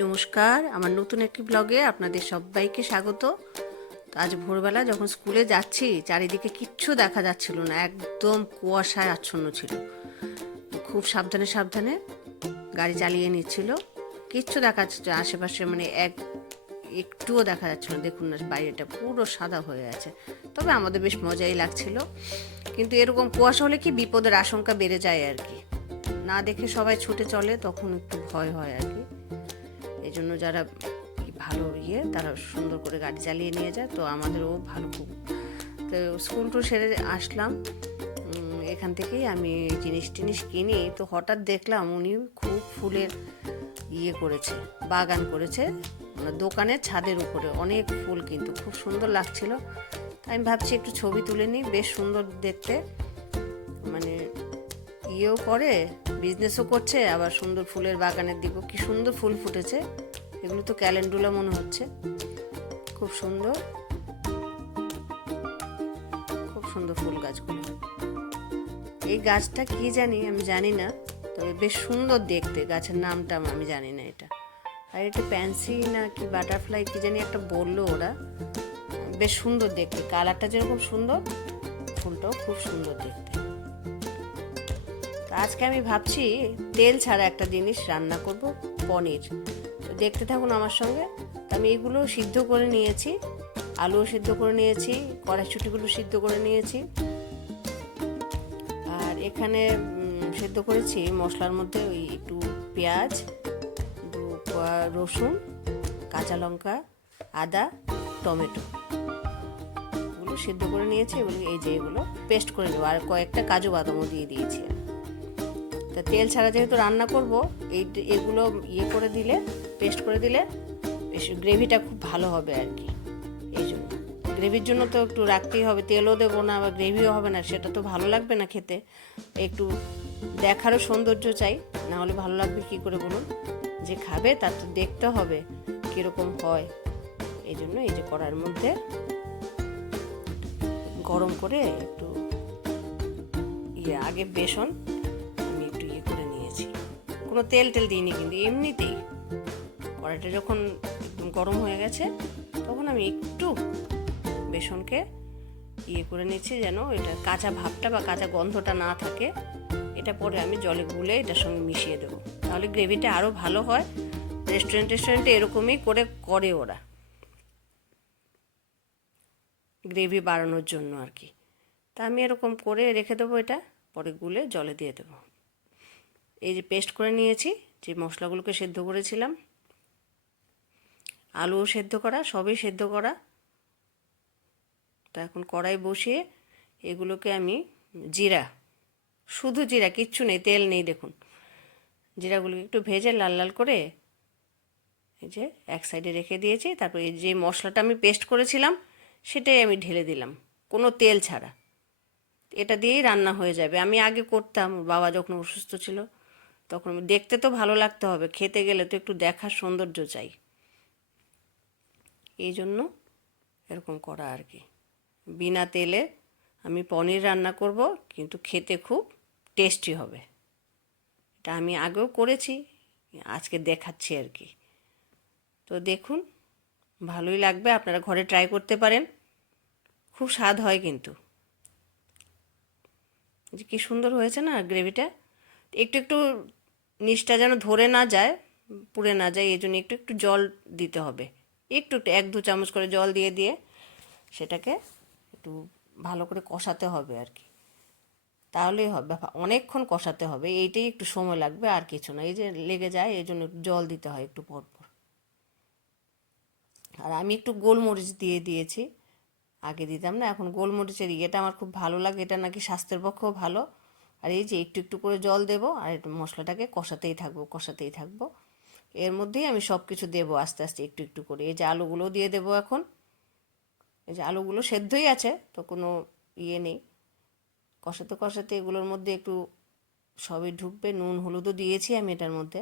নমস্কার, আমার নতুন একটি ব্লগে আপনাদের সবাইকে স্বাগত। আজ ভোরবেলা যখন স্কুলে যাচ্ছি, চারিদিকে কিচ্ছু দেখা যাচ্ছিল না, একদম কুয়াশায় আচ্ছন্ন ছিল। খুব সাবধানে সাবধানে গাড়ি চালিয়ে নিচ্ছিল। কিচ্ছু দেখা যাচ্ছে আশেপাশে মানে এক একটুও দেখা যাচ্ছিল না। দেখুন না, বাইরেটা পুরো সাদা হয়ে আছে। তবে আমাদের বেশ মজাই লাগছিল। কিন্তু এরকম কুয়াশা হলে কি বিপদের আশঙ্কা বেড়ে যায় আর কি? না দেখে সবাই ছুটে চলে, তখন একটু ভয় হয় আর কি। জন্য যারা ভালো ইয়ে তারা সুন্দর করে গাড়ি চালিয়ে নিয়ে যায়। তো আমাদেরও ভালো খুব। তো স্কুল টু সেরে আসলাম। এখান থেকেই আমি জিনিস টিনিস কিনি। তো হঠাৎ দেখলাম উনি খুব ফুলের ইয়ে করেছে, বাগান করেছে। মানে দোকানের ছাদের উপরে অনেক ফুল কিন্তু, খুব সুন্দর লাগছিল। আমি ভাবছি একটু ছবি তুলে নিই, বেশ সুন্দর দেখতে। মানে ইয়েও করে বিজনেসও করছে, আবার সুন্দর ফুলের বাগানের দিকেও কি সুন্দর ফুল ফুটেছে। এগুলো তো ক্যালেন্ডুলা মনে হচ্ছে। খুব সুন্দর। খুব সুন্দর ফুল গাছগুলো। এই গাছটা কি জানি আমি জানি না, তবে বেশ সুন্দর দেখতে। গাছের নামটা আমি জানি না এটা। আর এটা প্যান্সি না কি বাটারফ্লাই, কি জানি একটা বলল ওরা। বেশ সুন্দর দেখতে। কালারটা যেরকম সুন্দর, ফুলটাও খুব সুন্দর দেখতে। আজকে আমি ভাবছি তেল ছাড়া একটা জিনিস রান্না করব, পনির। দেখতে থাকুন আমার সঙ্গে। আমি এগুলো সিদ্ধ করে নিয়েছি, আলুও সিদ্ধ করে নিয়েছি, কড়াইশুটিগুলো সিদ্ধ করে নিয়েছি। আর এখানে সিদ্ধ করেছি মশলার মধ্যে ওই একটু পেঁয়াজ রসুন, কাঁচা লঙ্কা, আদা, টমেটো। এগুলো সিদ্ধ করে নিয়েছি এগুলো এই যে এগুলো পেস্ট করে নেব। আর কয়েকটা কাজু বাদামও দিয়ে দিয়েছি তা তেল ছাড়া যেহেতু রান্না করব, এই এগুলো ইয়ে করে দিলে পেস্ট করে দিলে গ্রেভিটা খুব ভালো হবে আর কি। এই জন্য। গ্রেভির জন্য তো একটু রাখতেই হবে। তেলও দেবো না বা গ্রেভিও হবে না, সেটা তো ভালো লাগবে না খেতে। একটু দেখারও সৌন্দর্য চাই, না হলে ভালো লাগবে কী করে বলুন? যে খাবে, তার তো দেখতে হবে কীরকম হয়। এই জন্য এই যে কড়ার মধ্যে গরম করে একটু ইয়ে আগে বেসন কোনো তেল টেল দিইনি কিন্তু এমনিতেই কড়াইটা যখন একদম গরম হয়ে গেছে, তখন আমি একটু বেসনকে ইয়ে করে নিচ্ছি যেন এটা কাঁচা ভাবটা বা কাঁচা গন্ধটা না থাকে। এটা পরে আমি জলে গুলে এটার সঙ্গে মিশিয়ে দেবো। তাহলে গ্রেভিটা আরও ভালো হয়। রেস্টুরেন্ট, টেস্টুরেন্টে এরকমই করে করে ওরা। গ্রেভি বাড়ানোর জন্য আর কি। তা আমি এরকম করে রেখে দেবো এটা, পরে গুলে জলে দিয়ে দেবো। এই যে পেস্ট করে নিয়েছি, যে মশলাগুলোকে সেদ্ধ করেছিলাম। আলুও সেদ্ধ করা, সবই সেদ্ধ করা। তা এখন কড়াই বসিয়ে এগুলোকে আমি জিরা, শুধু জিরা, কিচ্ছু নেই, তেল নেই, দেখুন। জিরাগুলোকে একটু ভেজে লাল লাল করে এই যে এক সাইডে রেখে দিয়েছি, তারপর এই যে মশলাটা আমি পেস্ট করেছিলাম, সেটাই আমি ঢেলে দিলাম, কোনো তেল ছাড়া। এটা দিয়েই রান্না হয়ে যাবে। আমি আগে করতাম, বাবা যখন অসুস্থ ছিল তখন দেখতে তো ভালো লাগতে হবে, খেতে গেলে তো একটু দেখার সৌন্দর্য চাই। এই জন্য এরকম করা আর কি। বিনা তেলে আমি পনির রান্না করব, কিন্তু খেতে খুব টেস্টি হবে। এটা আমি আগেও করেছি, আজকে দেখাচ্ছি আর কি। তো দেখুন, ভালোই লাগবে, আপনারা ঘরে ট্রাই করতে পারেন। খুব স্বাদ হয় কিন্তু। যে কী সুন্দর হয়েছে না গ্রেভিটা একটু একটু নিচটা যেন ধরে না যায়, পুড়ে না যায়, এই জন্য একটু একটু জল দিতে হবে। একটু একটু, এক দু চামচ করে জল দিয়ে দিয়ে সেটাকে একটু ভালো করে কষাতে হবে আর কি। তাহলেই হবে অনেকক্ষণ কষাতে হবে, এইটাই একটু সময় লাগবে, আর কিছু না। এই যে লেগে যায়, এই জন্য জল দিতে হয় একটু পর পর। আর আমি একটু গোলমরিচ দিয়ে দিয়েছি, আগে দিতাম না, এখন গোলমরিচের ইয়েটা আমার খুব ভালো লাগে, এটা নাকি স্বাস্থ্যের পক্ষেও ভালো। আর এই যে একটু একটু করে জল দেবো আর মশলাটাকে কষাতেই থাকব কষাতেই থাকব। এর মধ্যেই আমি সব কিছু দেবো আস্তে আস্তে একটু একটু করে। এই যে আলুগুলোও দিয়ে দেবো এখন। এই যে আলুগুলো সেদ্ধই আছে, তো কোনো ইয়ে নেই। কষাতে কষাতে এগুলোর মধ্যে একটু সবই ঢুকবে, নুন, হলুদও দিয়েছি আমি এটার মধ্যে।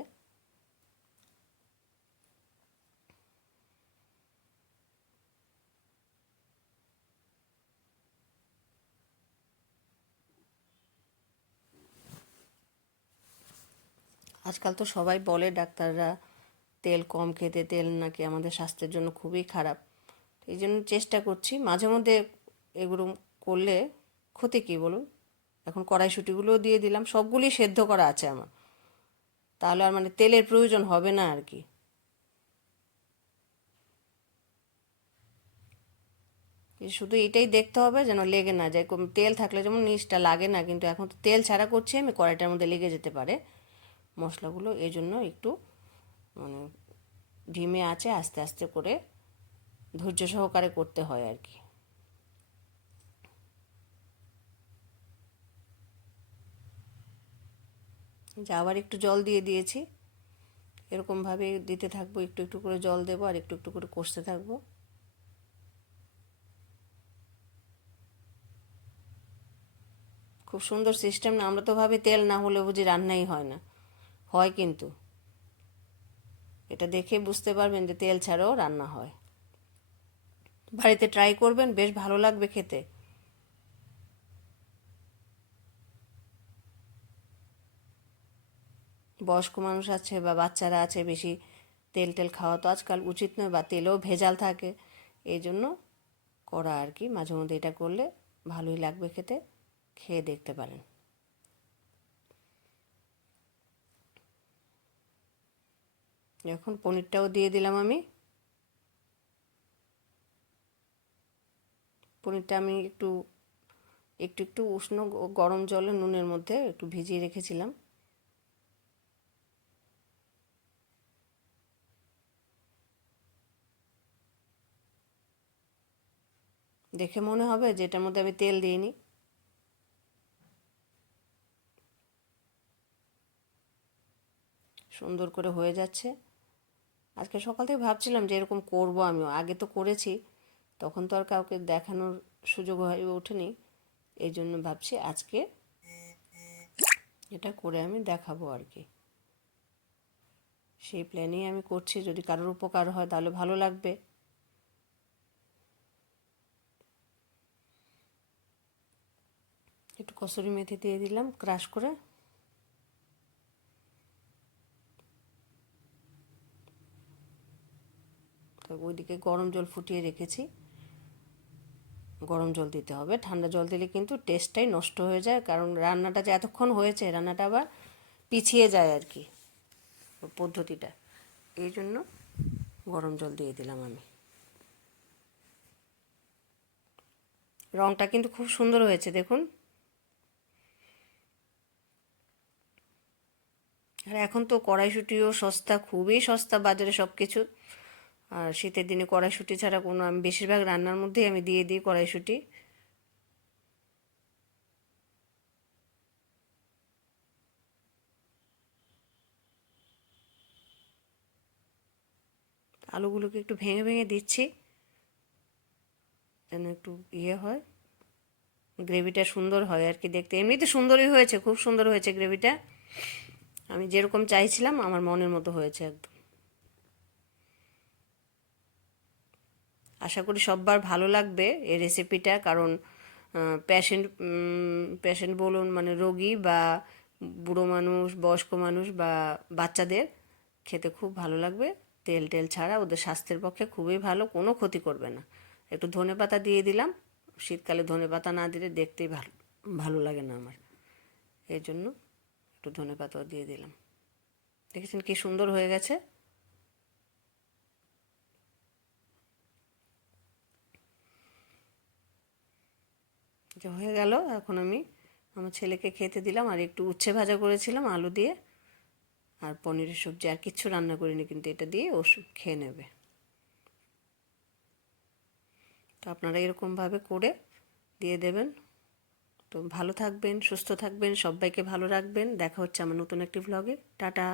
আজকাল তো সবাই বলে ডাক্তাররা তেল কম খেতে, তেল নাকি আমাদের স্বাস্থ্যের জন্য খুবই খারাপ। এই জন্য চেষ্টা করছি। মাঝে মধ্যে এগুলো করলে ক্ষতি কী বলুন? এখন কড়াইশুটিগুলোও দিয়ে দিলাম। সবগুলি সেদ্ধ করা আছে আমার। তাহলে আর মানে তেলের প্রয়োজন হবে না আর কি। শুধু এটাই দেখতে হবে যেন লেগে না যায়। তেল থাকলে যেমন নিচটা লাগে না, কিন্তু এখন তো তেল ছাড়া করছি আমি, কড়াইটার মধ্যে লেগে যেতে পারে। মশলাগুলো এই জন্য একটু মানে ধিমে আছে, আস্তে আস্তে করে ধৈর্য সহকারে করতে হয় আর কি। যে আবার একটু জল দিয়ে দিয়েছি। এরকমভাবে দিতে থাকব, একটু একটু করে জল দেবো আর একটু একটু করে কষতে থাকব। খুব সুন্দর সিস্টেম না, আমরা তো ভাবি তেল না হলে বুঝি রান্নাই হয় না। হয় কিন্তু। এটা দেখে বুঝতে পারবেন যে তেল ছাড়াও রান্না হয়। বাড়িতে ট্রাই করবেন, বেশ ভালো লাগবে খেতে। বয়স্ক মানুষ আছে বা বাচ্চারা আছে, বেশি তেল টেল খাওয়া তো আজকাল উচিত নয় বা তেলেও ভেজাল থাকে। এই জন্য করা আর কি মাঝে মধ্যে এটা করলে ভালোই লাগবে খেতে, খেয়ে দেখতে পারেন। এখন পনিরটাও দিয়ে দিলাম আমি। পনিরটা আমি একটু একটু একটু উষ্ণ গরম জলে নুনের মধ্যে একটু ভিজিয়ে রেখেছিলাম। দেখে মনে হবে যে এটার মধ্যে আমি তেল দিইনি। সুন্দর করে হয়ে যাচ্ছে। আজকে সকাল থেকে ভাবছিলাম যে এরকম করব আমিও। আগে তো করেছি, তখন তো আর কাউকে দেখানোর সুযোগ হয়ে ওঠেনি। এই জন্য ভাবছি আজকে এটা করে আমি দেখাবো আর কি। সেই প্ল্যানেই আমি করছি, যদি কারোর উপকার হয় তাহলে ভালো লাগবে। একটু কসুরি মেথি দিয়ে দিলাম ক্রাশ করে ওইদিকে গরম জল ফুটিয়ে রেখেছি। গরম জল দিতে হবে। ঠান্ডা জল দিলে কিন্তু টেস্টটাই নষ্ট হয়ে যায়। কারণ রান্নাটা যে এতক্ষণ হয়েছে, রান্নাটা আবার পিছিয়ে যায় আর কি পদ্ধতিটা। এই জন্য গরম জল দিয়ে দিলাম আমি। রংটা কিন্তু খুব সুন্দর হয়েছে, দেখুন। আর এখন তো কড়াইশুটিও সস্তা, খুবই সস্তা বাজারে সব কিছু আর শীতের দিনে কড়াইশুটি ছাড়া কোনো আমি বেশিরভাগ রান্নার মধ্যেই আমি দিয়ে দিই কড়াইশুটি। আলুগুলোকে একটু ভেঙে ভেঙে দিচ্ছি, যেন একটু ইয়ে হয়, গ্রেভিটা সুন্দর হয় আর কি দেখতে। এমনিতে সুন্দরই হয়েছে, খুব সুন্দর হয়েছে গ্রেভিটা। আমি যেরকম চাইছিলাম, আমার মনের মতো হয়েছে একদম। আশা করি সববার ভালো লাগবে এই রেসিপিটা কারণ প্যাশেন্ট প্যাশেন্ট বলুন মানে রোগী বা বুড়ো মানুষ, বয়স্ক মানুষ বা বাচ্চাদের খেতে খুব ভালো লাগবে। তেল টেল ছাড়া ওদের স্বাস্থ্যের পক্ষে খুবই ভালো, কোনো ক্ষতি করবে না। একটু ধনে পাতা দিয়ে দিলাম, শীতকালে ধনে পাতা না দিলে দেখতেই ভালো ভালো লাগে না আমার। এই জন্য একটু ধনে পাতাও দিয়ে দিলাম। দেখেছেন কি সুন্দর হয়ে গেছে? যে হয়ে গেল, এখন আমি আমার ছেলেকে খেতে দিলাম আর একটু উচ্ছে ভাজা করেছিলাম আলু দিয়ে। আর পনিরের সবজি আর কিচ্ছু রান্না করিনি, কিন্তু এটা দিয়ে ও খেয়ে নেবে। তো আপনারা এরকমভাবে করে দিয়ে দেবেন। তো ভালো থাকবেন, সুস্থ থাকবেন, সবাইকে ভালো রাখবেন। দেখা হচ্ছে আমার নতুন একটি ভ্লগে টাটা!